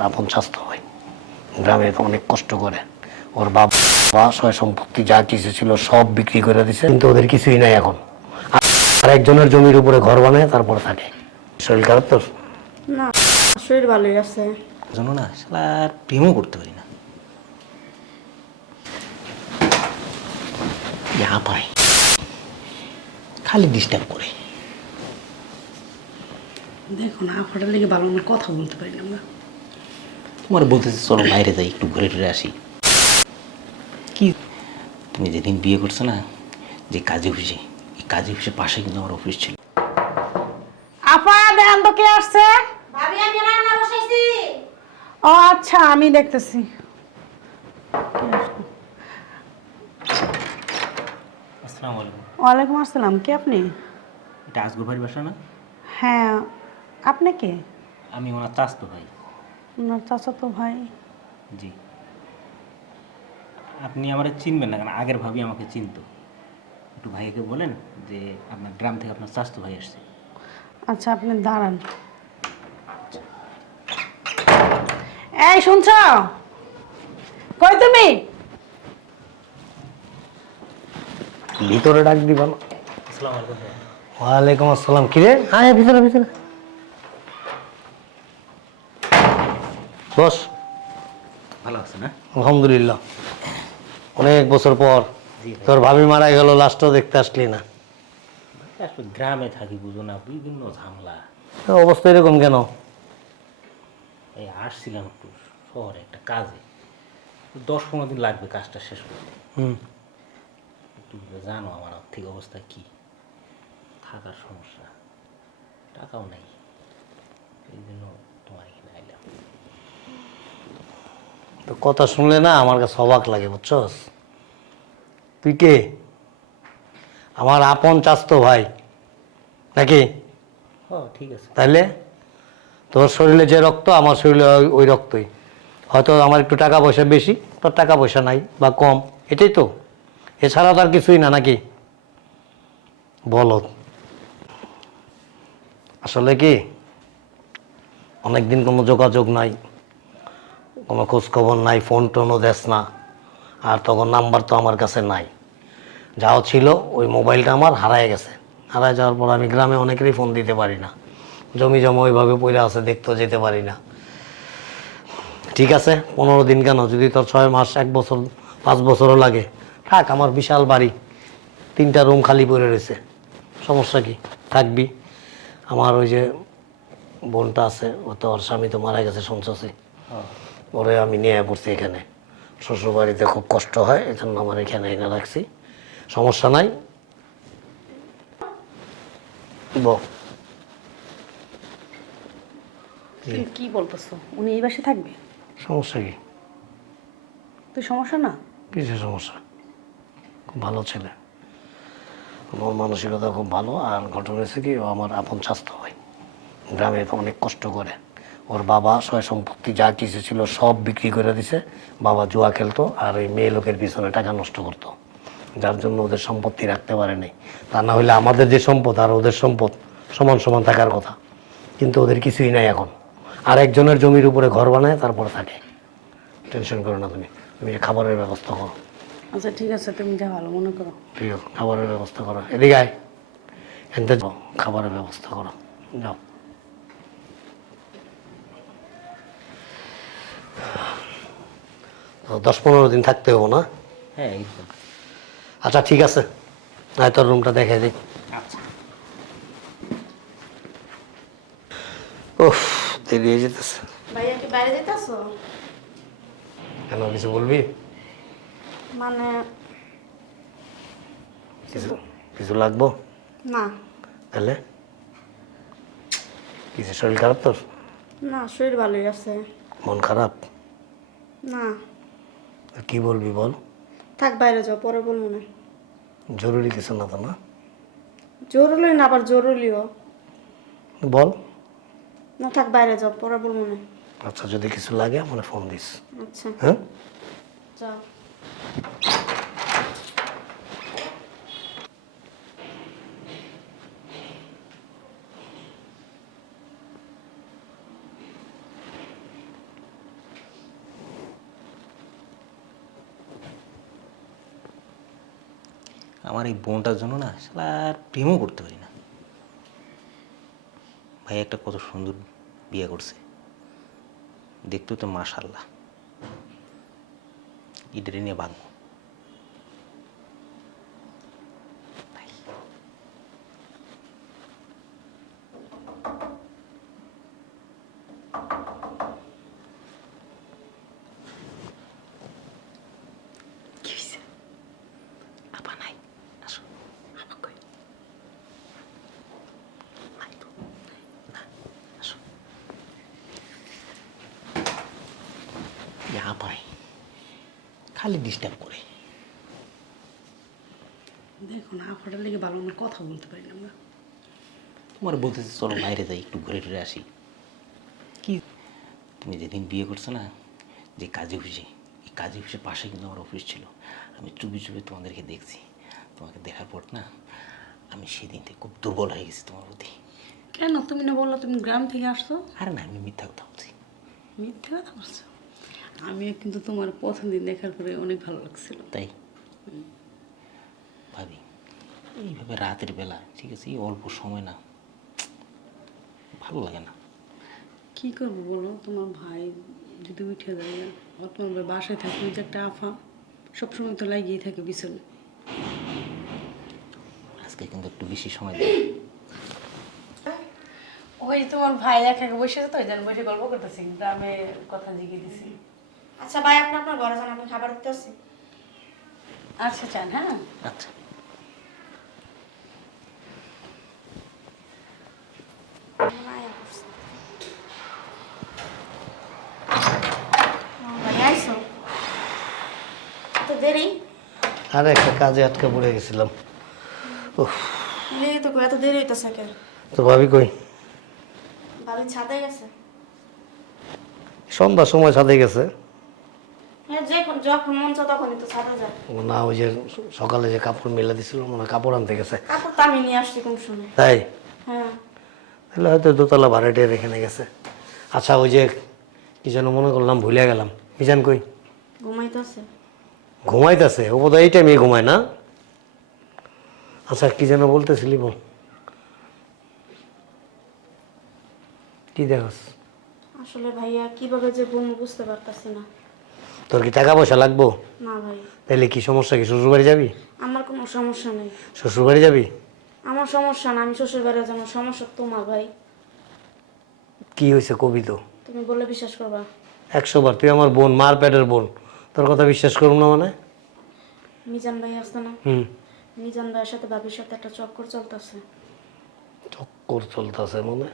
আপন স্বাস্থ্য হয়। গ্রামে অনেক কষ্ট করে। ওর বাবা সয় সম্পত্তি যা কিছু ছিল সব বিক্রি করে দিছে কিন্তু ওদের কিছুই নাই এখন। আর একজনের জমির উপরে ঘর বানায় তারপর থাকে। শরীর খারাপ তোর? না শরীর ভালোই আছে। জানো না শালা প্রেমও করতে পারি না। যা পায়। খালি ডিস্টার্ব করে। দেখুন আপনার লেগে ভালো না কথা বলতে পারি না আমরা। তোমার বলতেছে চলো বাইরে যাই একটু ঘুরে টুরে আসি। কি? তুমি যেদিন বিয়ে করছ না যে কাজে অফিসে এই কাজে অফিসের পাশে কিন্তু আমার অফিস ছিল। আপা দেখেন তো কে আসছে। ভাবি আমি রান্না বসাইছি। ও আচ্ছা আমি দেখতেছি। আসসালামু আলাইকুম। ওয়ালাইকুম আসসালাম কে আপনি? এটা আজগর ভাই বাসা না? হ্যাঁ আপনি কে? আমি ওনার চাস্তো ভাই। আপনার চাচা তো ভাই। জি। আপনি আমার চিনবেন না কারণ আগের ভাবি আমাকে চিনতো। একটু ভাইকে বলেন যে আপনার গ্রাম থেকে আপনার চাস্তো ভাই আসছে। আচ্ছা আপনি দাঁড়ান। এই শুনছ? কই তুমি? ভিতরে ডাক দিবা না। আসসালামু আলাইকুম ওয়ালাইকুম আসসালাম। কিরে হ্যাঁ ভিতরে ভিতরে। বস। ভালো আছে না আলহামদুলিল্লাহ। অনেক বছর পর তোর ভাবি মারা গেল লাস্টও দেখতে আসলি না। আসলে গ্রামে থাকি বুঝো না বিভিন্ন ঝামেলা। তো অবস্থা এরকম কেন? এই আসছিলাম একটু শহরে একটা কাজে। দশ পনেরো দিন লাগবে কাজটা শেষ করতে। হুম। তুমি জানো আমার আর্থিক অবস্থা কি? থাকার সমস্যা। টাকাও নাই। এই জন্য তোমার তো কথা শুনলে না আমার কাছে অবাক লাগে বুঝছস? তুই কে? আমার আপন চাস্তো ভাই নাকি? ঠিক আছে। তাহলে তোর শরীরে যে রক্ত আমার শরীরে ওই- ওই রক্তই। হয়তো আমার একটু টাকা পয়সা বেশি তোর টাকা পয়সা নাই বা কম এটাই তো। এছাড়া তো আর কিছুই না নাকি? বলো আসলে কি? অনেকদিন কোনো যোগাযোগ নাই। কোনো খোঁজ খবর নাই ফোন টোনও দেস না। আর তখন নাম্বার তো আমার কাছে নাই। যাও ছিল, ওই মোবাইলটা আমার হারায় গেছে। হারায় যাওয়ার পর আমি গ্রামে অনেকেরই ফোন দিতে পারি না। জমি জমা ওইভাবে পড়ে আছে, দেখতেও যেতে পারি না। ঠিক আছে, পনেরো দিন কেন? যদি তোর ছয় মাস, এক বছর, পাঁচ বছরও লাগে। থাক, আমার বিশাল বাড়ি। তিনটা রুম খালি পড়ে রয়েছে। সমস্যা কি? থাকবি। আমার ওই যে বোনটা আছে, ও তো স্বামী তো মারা গেছে শুনছি ওরে আমি নিয়ে পড়ছি এখানে। শ্বশুরবাড়িতে খুব কষ্ট হয় এই জন্য আমার এখানে এনে রাখছি। সমস্যা নাই। কি বলতেছো? উনি এই বাসে থাকবে? সমস্যা কি? তুই সমস্যা না? কিছু সমস্যা? খুব ভালো ছেলে। আমার মানসিকতা খুব ভালো আর ঘটনা হয়েছে কি ও আমার আপন স্বাস্থ্য হয় গ্রামে তো অনেক কষ্ট করে। ওর বাবা সয় সম্পত্তি যা কিছু ছিল সব বিক্রি করে দিছে। বাবা জুয়া খেলতো আর ওই মেয়ে লোকের পিছনে টাকা নষ্ট করতো। যার জন্য ওদের সম্পত্তি রাখতে পারেনি তা না হলে আমাদের যে সম্পদ আর ওদের সম্পদ সমান সমান থাকার কথা। কিন্তু ওদের কিছুই নাই এখন। আর একজনের জমির উপরে ঘর বানায় তারপর থাকে। টেনশন করো না তুমি। তুমি খাবারের ব্যবস্থা করো। আচ্ছা ঠিক আছে তুমি যা ভালো মনে করো। প্রিয় খাবারের ব্যবস্থা করো। এদিকে আয়। এনতে খাবারের ব্যবস্থা করো। যাও। দশ পনেরো দিন থাকতে হব না? হ্যাঁ আচ্ছা ঠিক আছে। আয় তোর রুমটা দেখে দিই। আচ্ছা। উফ দেরি হয়ে যেতেছে। ভাইয়া কি বাইরে যেতেছো কেন কিছু বলবি? মানে কিছু কিছু লাগবো? না। তাহলে? কিছু শরীর খারাপ তোর? না শরীর ভালোই আছে। মন খারাপ? না। কি বলবি বল? থাক বাইরে যাও পরে বলব না। জরুরি কিছু না তো না? জরুরি না আবার জরুরিও। বল। না থাক বাইরে যাও পরে বলব না। আচ্ছা যদি কিছু লাগে আমার ফোন দিস। আচ্ছা। হ্যাঁ? যাও। আমার এই বোনটার জন্য না শালা আর প্রেমও করতে পারি না। ভাই, একটা কত সুন্দর বিয়ে করছে। দেখতেও তো মাশাল্লাহ। ইডেরে নিয়ে বাঁধবো কি হয়েছে আপা নাই আসো আমার কই নাই তো না আসো ইয়া পাই খালি ডিস্টার্ব করে। দেখো না আপাটার লেগে ভালো না কথা বলতে পারি না আমরা। তোমার বলতেছি চলো বাইরে যাই একটু ঘুরে টুরে আসি। কি? তুমি যেদিন বিয়ে করছ না যে কাজে অফিসে এই কাজে অফিসের পাশে কিন্তু আমার অফিস ছিল। আমি চুপি চুপি তোমাদেরকে দেখছি। তোমাকে দেখার পর না আমি সেদিন থেকে খুব দুর্বল হয়ে গেছি তোমার প্রতি। কেন? তুমি না বলল তুমি গ্রাম থেকে আসছো? আরে না আমি মিথ্যা কথা বলছি। মিথ্যা কথা বলছো? আমিও কিন্তু তোমার প্রথম দিন দেখার পরে অনেক ভালো লাগছিল। তাই? ভাবি এইভাবে রাতের বেলা ঠিক আছে এই অল্প সময় না ভালো লাগে না। কি করব বলো? তোমার ভাই যদি উঠে যায় না আর তোমার বাসায় থাকে ওই যে একটা আফা সবসময় তো লাগিয়েই থাকে পিছনে আজকে কিন্তু একটু বেশি সময় দেয় ওই তোমার ভাই একা একা বসে তো ওই জন্য বসে গল্প করতেছি গ্রামে কথা জিজ্ঞেস দিছি আচ্ছা ভাই আপনি আপনার ঘরে যান আমি খাবার দিতে আসি আচ্ছা চান হ্যাঁ? আচ্ছা। ভাই এত দেরি? আর একটা কাজে আটকে পড়ে গেছিলাম। উফ। এই তো কই, এত দেরি হইতেছে কেন? তো ভাবি কই? ভাবি ছাদে গেছে। সন্ধ্যার সময় ছাদে গেছে। যখন যখন মন চায় তখনই তো ছাদে যায়। না ওই যে সকালে যে কাপড় মেলা দিছিল মনে কাপড় আনতে গেছে। কাপড় তো আমি নিয়ে আসছি কোন সময়। তাই? হ্যাঁ। তাহলে হয়তো দোতলা ভাড়াটিয়া রেখে গেছে। আচ্ছা ওই যে কি যেন মনে করলাম ভুলে গেলাম। মিজান কই? ঘুমাইতেছে। ঘুমাইতেছে? ও বোধ এই টাইমে ঘুমায় না? আচ্ছা কি যেন বলতেছিলি বল। কি দেখস? আসলে ভাইয়া কীভাবে যে বলব বুঝতে পারতাছি না। তোর কি টাকা পয়সা লাগবো? না ভাই। তাহলে কি সমস্যা কি? শ্বশুর বাড়ি যাবি? আমার কোনো সমস্যা নেই। শ্বশুর বাড়ি যাবি? আমার সমস্যা না আমি শ্বশুর বাড়ি যাব সমস্যা তোমার ভাই। কি হয়েছে কবি তো? তুমি বলে বিশ্বাস করবা? একশো বার তুই আমার বোন মার পেটের বোন। তোর কথা বিশ্বাস করুম না মানে? মিজান ভাই আসতে না? হুম। মিজান ভাইয়ের সাথে ভাবির সাথে একটা চক্কর চলতেছে। চক্কর চলতেছে মনে?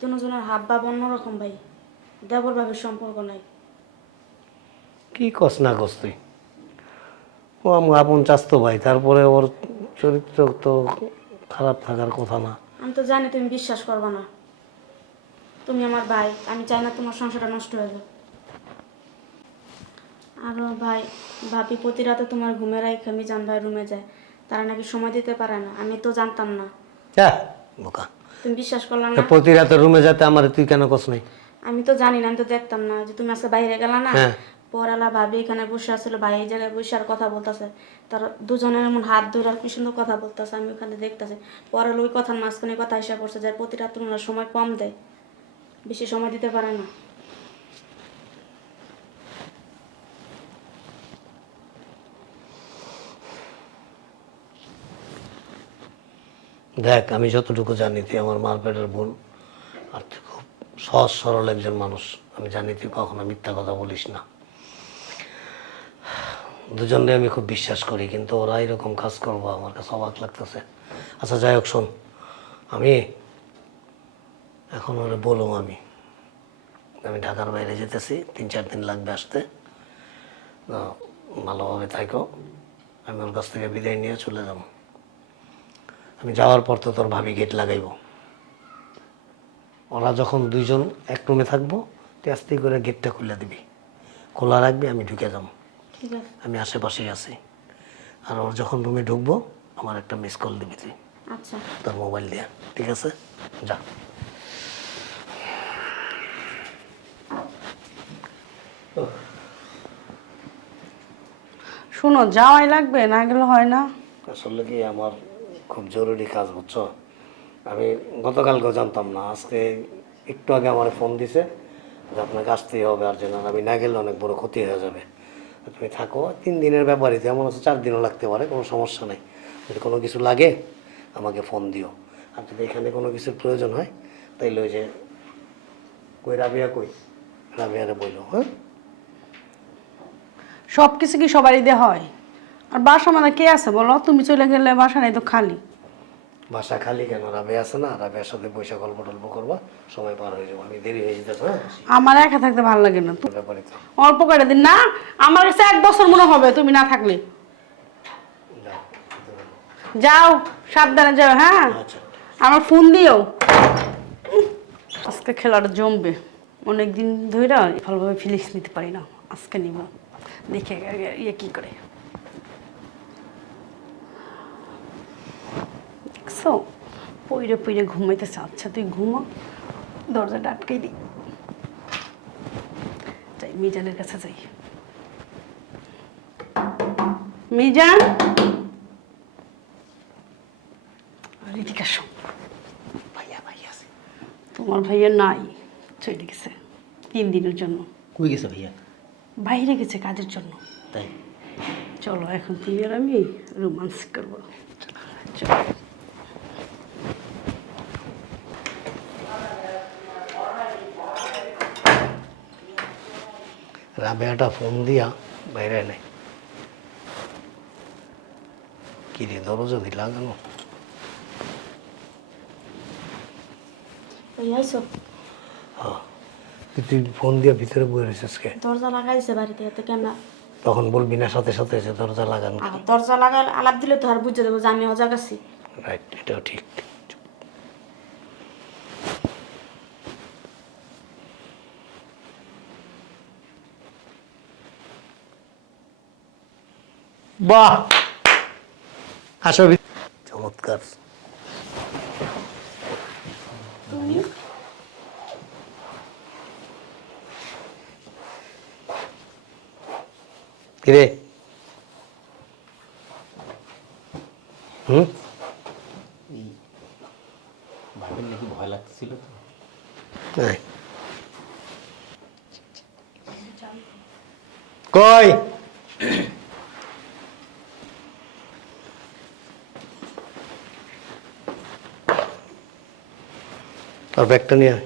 দুজনের হাব ভাব অন্যরকম ভাই। দেবর ভাবের সম্পর্ক নাই। কি কস না কস তুই? ও আমার আপন চাস্তো ভাই তারপরে ওর চরিত্র তো খারাপ থাকার কথা না। আমি তো জানি তুমি বিশ্বাস করবা না। তুমি আমার ভাই আমি চাই না তোমার সংসারটা নষ্ট হয়ে যাক। আরও ভাই ভাবি প্রতি রাতে তোমার ঘুমের রাইখে মিজান ভাই রুমে যায়। তারা নাকি সময় দিতে পারে না আমি তো জানতাম না। বোকা। তুমি বিশ্বাস করলাম না? প্রতি রাতে রুমে যেতে আমার তুই কেন কস নাই? আমি তো জানি না আমি তো দেখতাম না যে তুমি আজকে বাইরে গেলা না। হ্যাঁ। পরালা ভাবি এখানে বসে আসছিল ভাই এই জায়গায় বসে আর কথা বলতেছে। তার দুজনের এমন হাত ধরে আর কি সুন্দর কথা বলতেছে, আমি ওখানে দেখতেছি। পরাল ওই কথার মাঝখানে কথা হিসাব করছে যার প্রতি রাত সময় কম দেয়, বেশি সময় দিতে পারে না। দেখ, আমি যতটুকু জানি তুই আমার মার পেটের বোন, আর তুই খুব সহজ সরল একজন মানুষ। আমি জানি তুই কখনো মিথ্যা কথা বলিস না। দুজনে আমি খুব বিশ্বাস করি, কিন্তু ওরা এরকম কাজ করব, আমার কাছে অবাক লাগতেছে। আচ্ছা যাই হোক, শোন। আমি এখন ওরে বলুম আমি। আমি ঢাকার বাইরে যেতেছি, তিন চার দিন লাগবে আসতে। ভালোভাবে থাকো। আমি ওর কাছ থেকে বিদায় নিয়ে চলে যাব। আমি যাওয়ার পর তো তোর ভাবি গেট লাগাইব। ওরা যখন দুইজন এক রুমে থাকব তুই আস্তে করে গেটটা খুলে দিবি। খোলা রাখবি, আমি ঢুকে যাব। আমি আশেপাশেই আছি। আর ওর যখন রুমে ঢুকবো আমার একটা মিস কল দিবি তুই। আচ্ছা। তোর মোবাইল দিয়ে ঠিক আছে? যা। শোনো যাওয়াই লাগবে না গেলে হয় না। আসলে কি আমার খুব জরুরি কাজ বুঝছ? আমি গতকালকেও জানতাম না আজকে একটু আগে আমার ফোন দিছে যে আপনাকে আসতেই হবে আর যেন আমি না গেলে অনেক বড় ক্ষতি হয়ে যাবে। তুমি থাকো, তিন দিনের ব্যাপারে এমন আছে চার দিনও লাগতে পারে, কোনো সমস্যা নেই। যদি কোনো কিছু লাগে, আমাকে ফোন দিও। আর যদি এখানে কোনো কিছুর প্রয়োজন হয়, তাইলে ওই যে, কই রাবিয়া কই? রাবিয়ারে বইলো হ্যাঁ? সব কিছু কি সবারই দেওয়া হয়? আর বাসা মানে কে আছে বলো? তুমি চলে গেলে বাসা নাই তো খালি। বাসা খালি কেন? রাবে আছে না? রাবের সাথে বৈশা গল্প টল্প করবা সময় পার হয়ে যাব। আমি দেরি হয়ে যেতেছে হ্যাঁ? আমার একা থাকতে ভালো লাগে না। ব্যাপারে তো। অল্প করে দিন না আমার কাছে এক বছর মনে হবে তুমি না থাকলে। যাও। যাও। সাবধানে যাও হ্যাঁ? আচ্ছা। আমার ফোন দিও। আজকে খেলাটা জমবে। অনেকদিন ধরে ভালোভাবে ফিলিংস নিতে পারি না। আজকে নিব। দেখে ইয়ে কি করে। দেখছ পইরে পইরে ঘুমাইতেছে। আচ্ছা তুই ঘুমা। দরজাটা আটকাই দি। যাই মিজানের কাছে যাই। মিজান? আর এদিকে ভাইয়া ভাইয়া তোমার ভাইয়া নাই চলে গেছে। তিন দিনের জন্য। কই গেছে ভাইয়া? বাইরে গেছে কাজের জন্য। তাই? চলো এখন তুমি আর আমি রোমান্স করব। চলো। রাবেয়াটা ফোন দিয়া বাইরে নেই কি রে দরজা দিলা কেন তুই ফোন দিয়ে ভিতরে বয়ে রয়েছিস কে দরজা লাগাইছে বাড়িতে এতে কেন তখন বলবি না সাথে সাথে এসে দরজা লাগান দরজা লাগাই আলাপ দিলে তো আর বুঝে দেবো যে আমি অজাগ আছি রাইট এটাও ঠিক বাহ। আসো চমৎকার। কিরে? হুম? ভাবেন নাকি ভয় লাগতেছিল তো। কই? তোর ব্যাগটা নিয়ে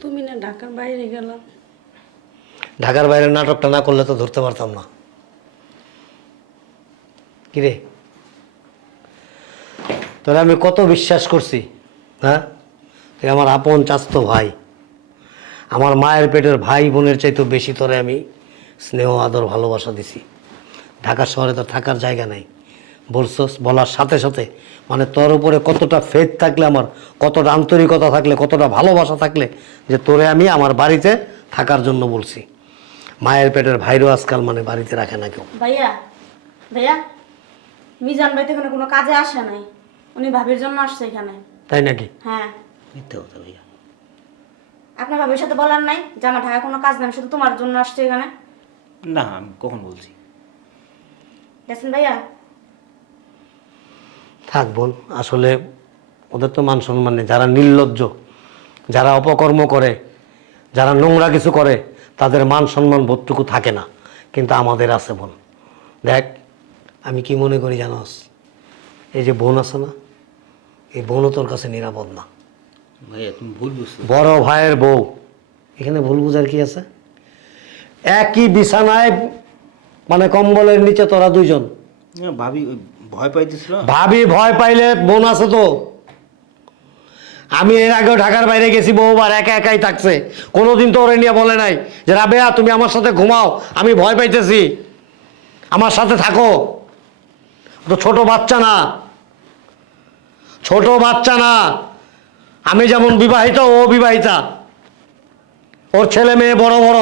তুমি না ঢাকার বাইরে গেলাম। ঢাকার বাইরে নাটকটা না করলে তো ধরতে পারতাম না। কিরে তোরে আমি কত বিশ্বাস করছি হ্যাঁ? তুই আমার আপন চাস্ত ভাই। আমার মায়ের পেটের ভাই বোনের চাইতে বেশি তরে আমি স্নেহ আদর ভালোবাসা দিছি। ঢাকা শহরে তো থাকার জায়গা নেই। বলছস বলার সাথে সাথে। মানে তোর উপরে কতটা ফেদ থাকলে আমার কতটা আন্তরিকতা থাকলে কতটা ভালোবাসা থাকলে যে তোরে আমি আমার বাড়িতে থাকার জন্য বলছি। মায়ের পেটের ভাইরও আজকাল মানে বাড়িতে রাখে না কেউ। ভাইয়া ভাইয়া মিজান ভাই তো এখানে কোনো কাজে আসে নাই? উনি ভাবির জন্য আসছে এখানে। তাই নাকি? হ্যাঁ। মিথ্যে কথা ভাইয়া। আপনার ভাবির সাথে বলার নাই? যে আমার ঢাকা কোনো কাজ নেই শুধু তোমার জন্য আসছে এখানে। না আমি কখন বলছি? দেখছেন ভাইয়া? থাক বোন আসলে ওদের তো মান সম্মান নেই। যারা নির্লজ্জ যারা অপকর্ম করে যারা নোংরা কিছু করে তাদের মান সম্মান বোধটুকু থাকে না। কিন্তু আমাদের আছে বোন। দেখ আমি কি মনে করি জানোস? এই যে বোন আছে না এই বোনও তোর কাছে নিরাপদ না। ভাইয়া তুমি ভুল বুঝছ। বড় ভাইয়ের বউ। এখানে ভুল বুঝার কি আছে? একই বিছানায় মানে কম্বলের নিচে তোরা দুইজন। ভাবি ভয় পাইতেছিল? ভাবি, ভয় পাইলে বোন আছে তো। আমি এর আগেও ঢাকার বাইরে গেছি, বহুবার একা একাই থাকছে। কোনোদিন তো ওরে নিয়ে বলে নাই যে, রাবেয়া, তুমি আমার সাথে ঘুমাও, আমি ভয় পাইতেছি। আমার সাথে থাকো। তো ছোট বাচ্চা না। ছোট বাচ্চা না। আমি যেমন বিবাহিত, ও বিবাহিতা। ওর ছেলে মেয়ে বড় বড়।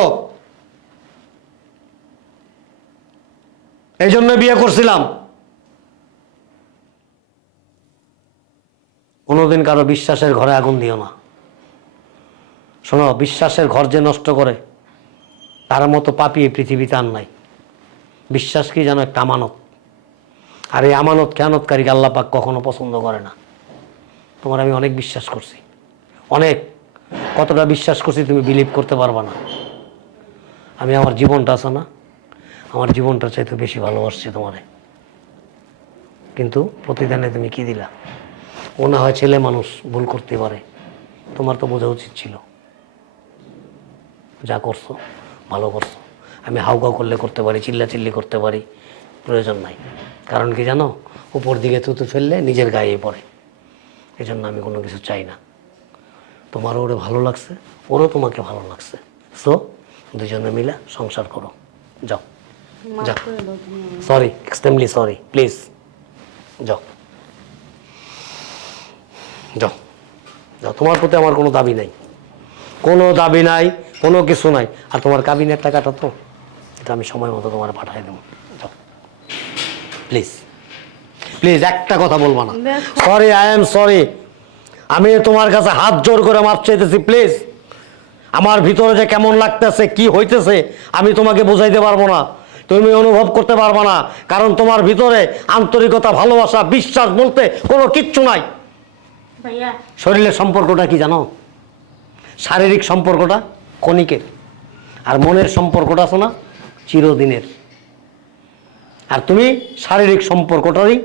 এই জন্য বিয়ে করছিলাম। কোনোদিন কারও বিশ্বাসের ঘরে আগুন দিও না। শোনো, বিশ্বাসের ঘর যে নষ্ট করে, তার মতো পাপি এই পৃথিবীতে আর নাই। বিশ্বাস কি যেন একটা আমানত? আর এই আমানত খেয়ানতকারীকে আল্লাহ পাক কখনো পছন্দ করে না। তোমার আমি অনেক বিশ্বাস করছি। অনেক। কতটা বিশ্বাস করছি তুমি বিলিভ করতে পারবা না। আমি আমার জীবনটা আছে না, আমার জীবনটা চাইতে বেশি ভালোবাসছি তোমারে। কিন্তু প্রতিদানে তুমি কি দিলা? ও না হয় ছেলে মানুষ ভুল করতে পারে। তোমার তো বোঝা উচিত ছিল। যা করছ ভালো করছ। আমি হাউকাউ করলে করতে পারি চিল্লা চিল্লি করতে পারি প্রয়োজন নাই। কারণ কি জানো? উপর দিকে তুতু ফেললে নিজের গায়ে পড়ে। এই জন্য আমি কোনো কিছু চাই না। তোমারও ওরে ভালো লাগছে ওরও তোমাকে ভালো লাগছে। সো দুজনে মিলে সংসার করো। যাও। মাফ যা। করে দাও তুমি আমায়। সরি এক্সট্রিমলি সরি প্লিজ যাও। যাও। যাও তোমার প্রতি আমার কোনো দাবি নাই। কোনো দাবি নাই কোনো কিছু নাই। আর তোমার কাবিনের টাকাটা তো এটা আমি সময় মতো তোমার পাঠাই দেবো। যাও। প্লিজ প্লিজ একটা কথা বলবা না। সরি আই এম সরি আমি তোমার কাছে হাত জোর করে মাপ চাইতেছি প্লিজ আমার ভিতরে যে কেমন লাগতেছে কি হইতেছে আমি তোমাকে বুঝাইতে পারব না। তুমি অনুভব করতে পারবে না। কারণ তোমার ভিতরে আন্তরিকতা ভালোবাসা বিশ্বাস বলতে কোনো কিচ্ছু নাই। শরীরের সম্পর্কটা কি জানো? শারীরিক সম্পর্কটা ক্ষণিকের আর মনের সম্পর্কটা আছে না চিরদিনের। আর তুমি শারীরিক সম্পর্কটারই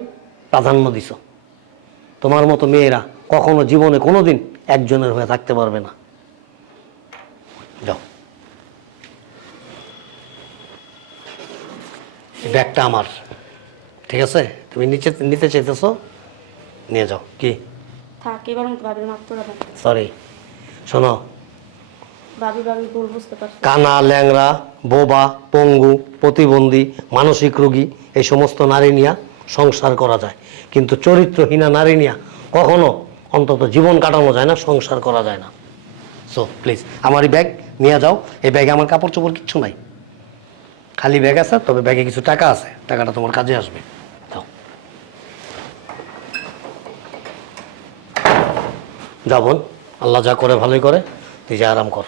প্রাধান্য দিছো। তোমার মতো মেয়েরা কখনো জীবনে কোনো দিন একজনের হয়ে থাকতে পারবে না। যাও। ব্যাগটা আমার। ঠিক আছে? তুমি নিচে নিতে চাইতেছো? নিয়ে যাও। কি? থাক এবার ভাবির করে সরি শোনো। ভাবি ভাবি ভুল বুঝতে পারছি। কানা ল্যাংরা বোবা পঙ্গু প্রতিবন্ধী মানসিক রোগী এই সমস্ত নারী নিয়ে সংসার করা যায়। কিন্তু চরিত্রহীনা নারী নিয়ে কখনো অন্তত জীবন কাটানো যায় না সংসার করা যায় না। সো প্লিজ আমার এই ব্যাগ নিয়ে যাও। এই ব্যাগে আমার কাপড় চোপড় কিচ্ছু নাই। খালি ব্যাগ আছে তবে ব্যাগে কিছু টাকা আছে। টাকাটা তোমার কাজে আসবে। যাও যাও বোন আল্লাহ যা করে ভালোই করে তুই যা আরাম কর।